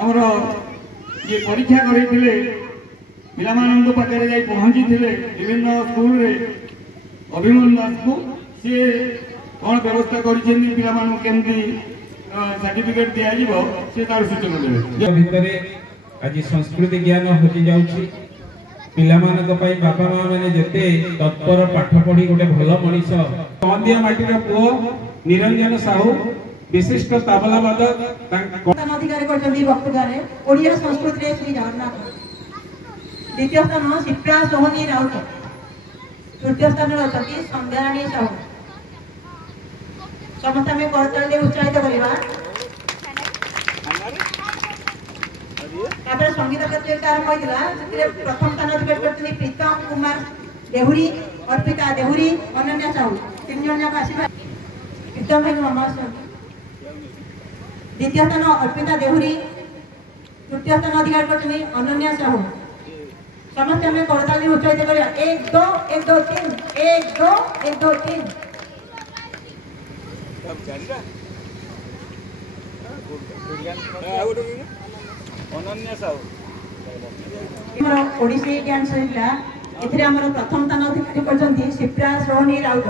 आमर ये परीक्षा करते पिला पाखे जा पहुँची विभिन्न स्कूल रे अभिमन्यु दास को सी कौन व्यवस्था करमती सर्टिफिकेट दिज्व सी तार सूचना देवे भितर आज संस्कृति ज्ञान हजि जाऊँगी पिलामानक बापा माँ मैंने जिते तत्पर पाठ पढ़ी गोटे भल मनीष कंदिया माटीर पुओ निरंजन साहू विशिष्ट तबला वादक अधिकारी बक्तृतार ओडिया संस्कृति श्री जगन्नाथ। द्वितीय स्थान शिप्रा सोहनी राउत। तृतीय स्थान अच्छी संध्याराणी साहू। समस्त आम करताल उत्साहित करवा। संगीत प्रतियोगिता आरंभ होता प्रथम स्थान अधिकार करते प्रीतम कुमार देहुरी अर्पिता देहुरी अनन्या साहू तीन जन जाक आस प्रीतम भाई नमस्कार। द्वितीय स्थान अर्पिता देहुरी। तृतीय स्थान अधिकार करते अनन्या साहू। समस्त आम करताल उत्साहित कर 1 2 1 2 3 1 2 1 2 3 अनन्या साहू ओडिसी डांस प्रथम स्थान अधिकारी कर शिप्रा सोहनी राउत।